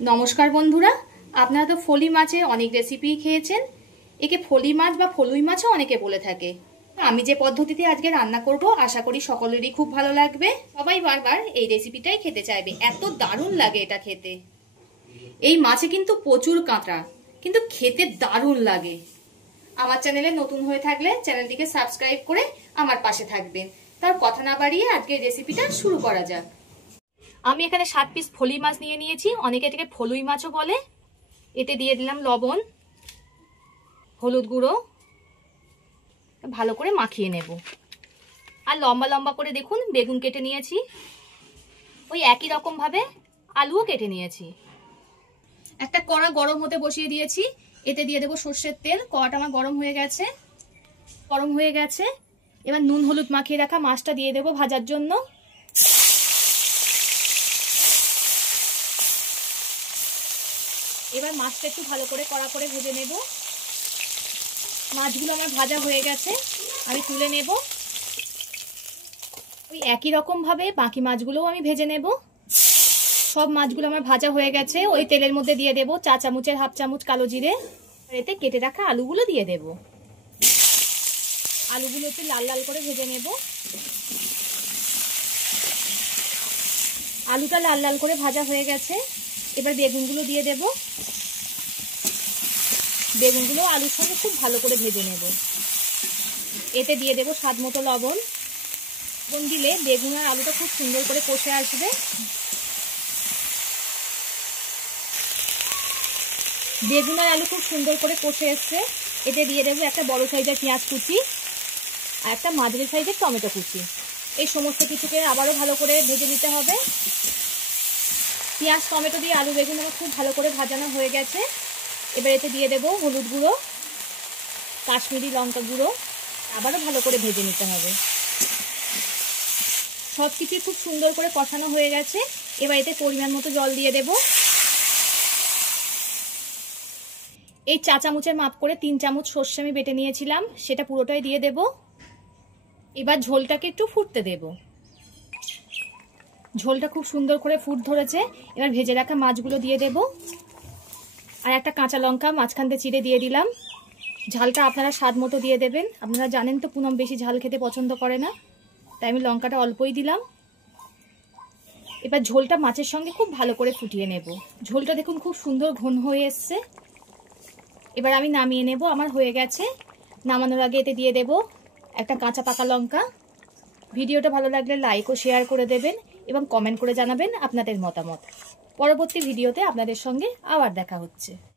नमस्कार बंधुरा आपनारा तो फली माछे अनेक रेसिपि खेयेछेन एके फली माछ बा फलुई माछও अनेके बोले थाके। आमी जे पद्धतिते आजके रान्ना करब आशा करी सकलेरই खूब भालो लागबे। सबाई बारबार এই রেসিপিটাই খেতে চাইবে, এত দারুণ লাগে এটা খেতে। এই মাছে কিন্তু প্রচুর কাঁটা, কিন্তু খেতে দারুণ লাগে। আমার চ্যানেলে নতুন হয়ে থাকলে চ্যানেলটিকে সাবস্ক্রাইব করে আমার পাশে থাকবেন। তার কথা না বাড়িয়ে আজকে রেসিপিটা শুরু করা যাক। আমি এখানে 7 পিস ফলি মাছ নিয়ে নিয়েছি, অনেকে এটাকে ফলুই মাছও বলে। এতে দিয়ে দিলাম লবণ, হলুদ গুঁড়ো, ভালো করে মাখিয়ে নেব। আর লম্বা লম্বা করে দেখুন বেগুন কেটে নিয়েছি, ওই একই রকম ভাবে আলুও কেটে নিয়েছি। একটা কড়া গরম হতে বসিয়ে দিয়েছি, এতে দিয়ে দেব সরষের তেল। কড়াটা আমার গরম হয়ে গেছে। এবার নুন হলুদ মাখিয়ে রাখা মাছটা দিয়ে দেব ভাজার জন্য। এবার মাছটা একটু ভালো করে কড়া করে ভেজে নেব। মাছগুলো আমার ভাজা হয়ে গেছে, আমি তুলে নেব। ওই একই রকম ভাবে বাকি মাছগুলোও আমি ভেজে নেব। সব মাছগুলো আমার ভাজা হয়ে গেছে। ওই তেলের মধ্যে দিয়ে দেব চা চামচের হাফ চামচ কালো জিরে। এতে কেটে রাখা আলুগুলো দিয়ে দেব। আলুগুলো একটু লাল লাল করে ভেজে নেব। আলুটা লাল লাল করে ভাজা হয়ে গেছে। এবার বেগুনগুলো দিয়ে দেব। বেগুনগুলো আলুর সঙ্গে খুব ভালো করে ভেজে নেব। এতে দিয়ে দেব স্বাদ মতো লবণ। লবণ দিলে বেগুন আর আলুটা খুব সুন্দর করে কষে আসবে। বেগুন আর আলু খুব সুন্দর করে কষে এসছে। এতে দিয়ে দেব একটা বড় সাইজের পেঁয়াজ কুচি আর একটা মাঝারি সাইজের টমেটো কুচি। এই সমস্ত কিছুকে আবারও ভালো করে ভেজে নিতে হবে। পেঁয়াজ টমেটো দিয়ে আলু বেগুন আমার খুব ভালো করে ভাজানো হয়ে গেছে। এবার এতে দিয়ে দেব হলুদ গুঁড়ো, কাশ্মীরি লঙ্কা গুঁড়ো, আবারও ভালো করে ভেজে নিতে হবে। সব কিছু খুব সুন্দর করে কষানো হয়ে গেছে। এবার এতে পরিমাণ মতো জল দিয়ে দেব। এই চা চামচের মাপ করে 3 চামচ সর্ষে আমি বেটে নিয়েছিলাম, সেটা পুরোটাই দিয়ে দেব। এবার ঝোলটাকে একটু ফুটতে দেব। ঝোলটা খুব সুন্দর করে ফুট ধরেছে। এবার ভেজে রাখা মাছগুলো দিয়ে দেব। আর একটা কাঁচা লঙ্কা মাঝখান দিয়ে চিড়ে দিয়ে দিলাম। ঝালটা আপনারা স্বাদ মতো দিয়ে দেবেন। আপনারা জানেন তো পুনম বেশি ঝাল খেতে পছন্দ করে না, তাই আমি লঙ্কাটা অল্পই দিলাম। এবার ঝোলটা মাছের সঙ্গে খুব ভালো করে ফুটিয়ে নেব। ঝোলটা দেখুন খুব সুন্দর ঘন হয়ে এসছে। এবার আমি নামিয়ে নেব। আমার হয়ে গেছে। নামানোর আগে এতে দিয়ে দেব একটা কাঁচা পাকা লঙ্কা। ভিডিওটা ভালো লাগলে লাইক ও শেয়ার করে দেবেন এবং কমেন্ট করে জানাবেন আপনাদের মতামত। পরবর্তী ভিডিওতে আপনাদের সঙ্গে আবার দেখা হচ্ছে।